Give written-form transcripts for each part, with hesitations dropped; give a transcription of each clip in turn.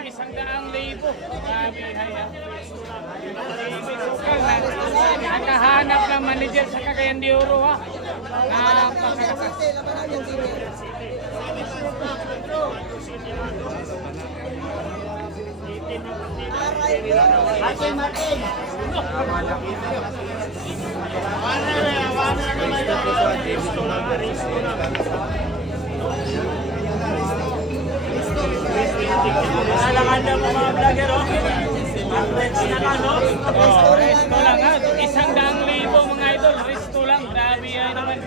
100,000. Grabe, haya. Nakahanap ng manager sa Cagayan de Oro, ha. Napakalakas. Alangan daw mga vlogger, okay? Resto lang, ha. 100,000 mga idol. Resto lang. Grabe yan naman.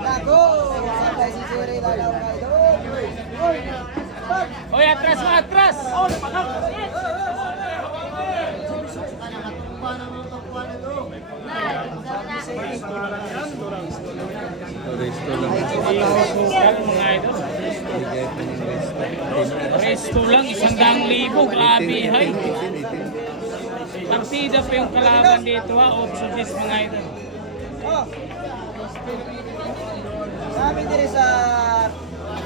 Lago! Sabay si Jerry lalaw na ito. Hoy, atras mo, atras! Resto lang, 100,000. Grabe, hay. Partida pa yung kalaban dito, ha. 8-10 mga idol. Sabi din sa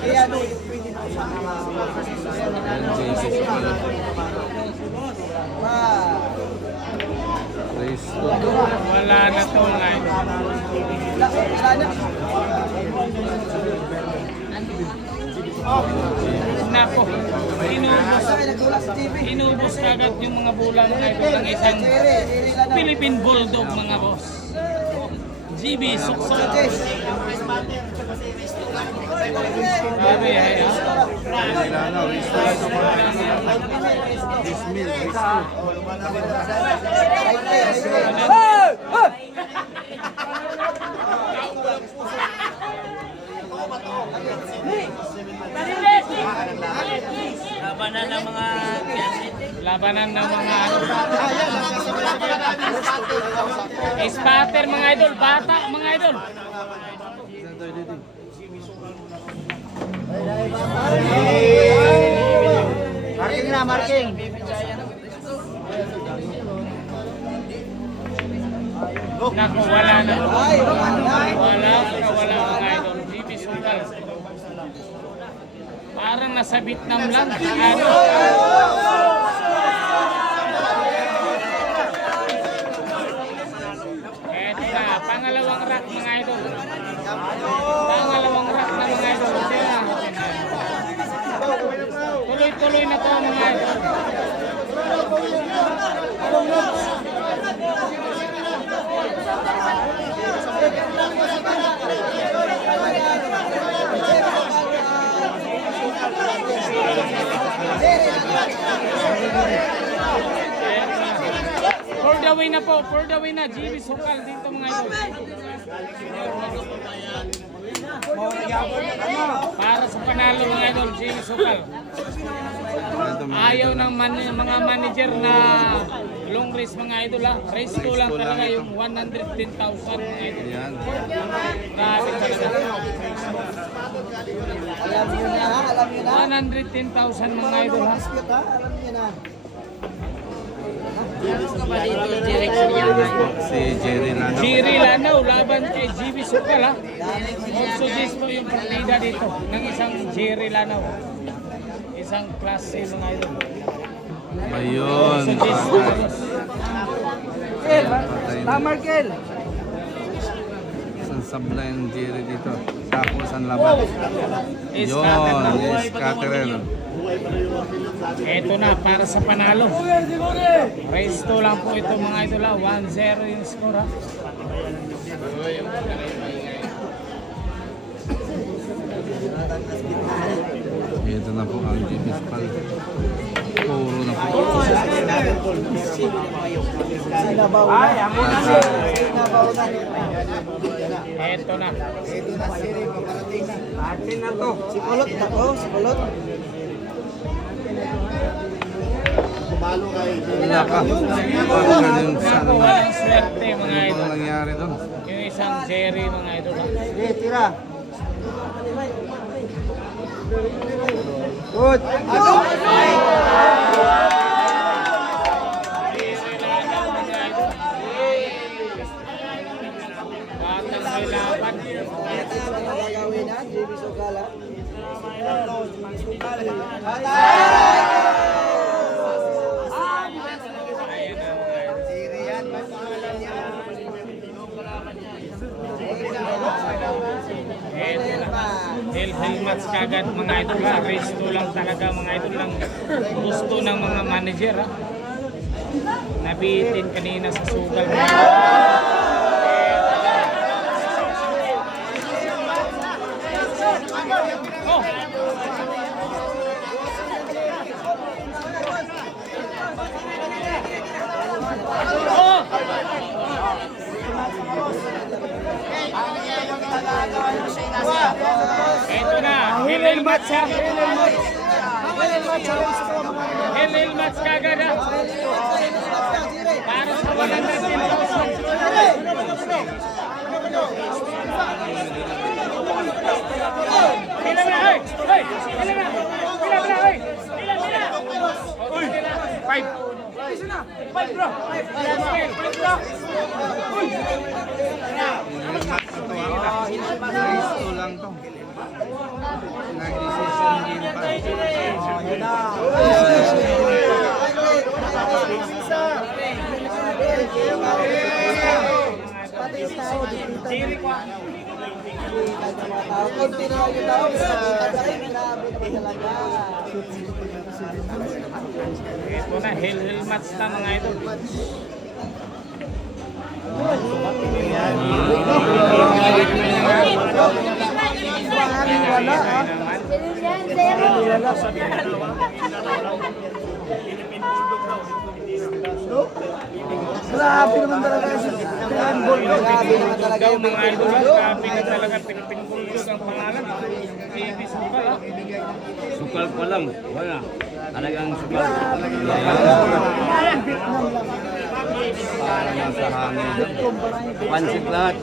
Piano, pwede na sa Wala na to mga idol. Nako, inubos agad yung mga bulang mga idol ng isang Philippine Bulldog mga boss. GB Suksok. Grabe, ay labanan ng mga spatter mga idol, bata mga idol. Marking na, marking. Naku, wala na. Wala mga idol. GB Sukal. Parang nasa Vietnam lang. Ano? Eto na, pangalawang rack mga idol. Pangalawang rack na mga idol. Tuloy-tuloy na to mga idol. For the win na, GB Sukal dito mga idol. Para sa panalo mga idol, GB Sukal. Ayaw ng mga manager na long race mga idol, ha. Race ko lang talaga yung 110,000 mga idol. Grabe talaga. Alam nyo na, alam nyo na. 110,000 mga idol, ha. Alam nyo na. Si Jerry Lanaw. Jerry Lanaw, laban kay GB Sukal, ha. Also this po yung partida dito ng isang Jerry Lanaw. Isang klase mga idol. Ayun. Markel. Isang sablay ng Jerry dito. Tapos ang laban. Yun, scatterer. Ito na para sa panalo. Race 2 lang po ito mga idol, ha. 1-0 yung score, ha. Ito na po ang GB Sukal. Puro na po. Ay, ako na siya. Ito na. Atin na to. Si Kulot ako, si Kulot. Naka. Parang yung sana. Walang swerte mga Ano idol. nangyari doon? Yung isang Jerry mga idol, ha. Sige, tira. Good. Batang may laban. Ito yung mga gagawin na, JB Sukala. Ayan na mga idol. Eto na. Hell match kagad mga idol ha. Resto lang talaga mga idol lang gusto ng mga manager ha. Nabitin kanina sa sugal mga idol. Oh! Oh! Ito na, Hell match ha. Hell match kagad ha. Para sa 110,000. Pila na, hoy! Hoy! Pila na! Pila na, hoy! Pila, pila! Uy! 5! 5 bro! 5 bro! Uy! Resto lang to. Nag-decision game pa. Siri ko. Kunti na yung tao, grabe naman talaga. Ito na, hell match na mga idol. Grabe naman talaga yung grabe naman talaga Daw yung mga idol, grabe na talaga Philippine Bulldog ang pangalan. JB Sukal ha. Sukal pa lang. Wala. Talagang sukal. Parang nasa hangin. Pansit lahat.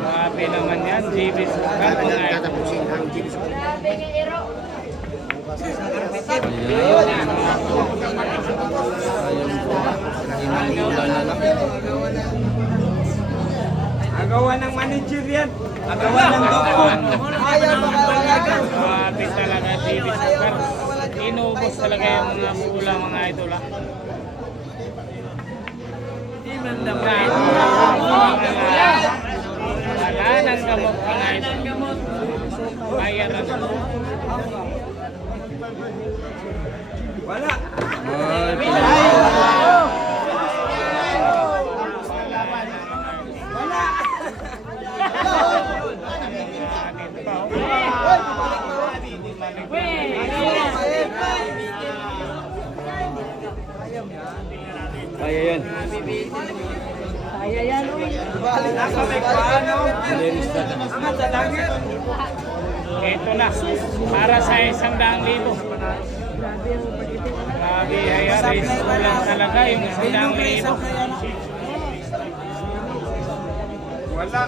Grabe naman yan, JB Sukal mga idol. Inuulan na lang. Agawan ng manager yan. Agawan ng doktor. ayaw makawala. Grabe talaga JB Sukal. Inubos talaga yung mga pula mga idol ha. Wala nang gamot mga idol. Bayaran na. Wala. Ay, Kaya yan. Nasa may paano. Angat sa langit. Ito na, para sa 100,000. Grabe, ayan, resto lang talaga yung 100,000. Wala.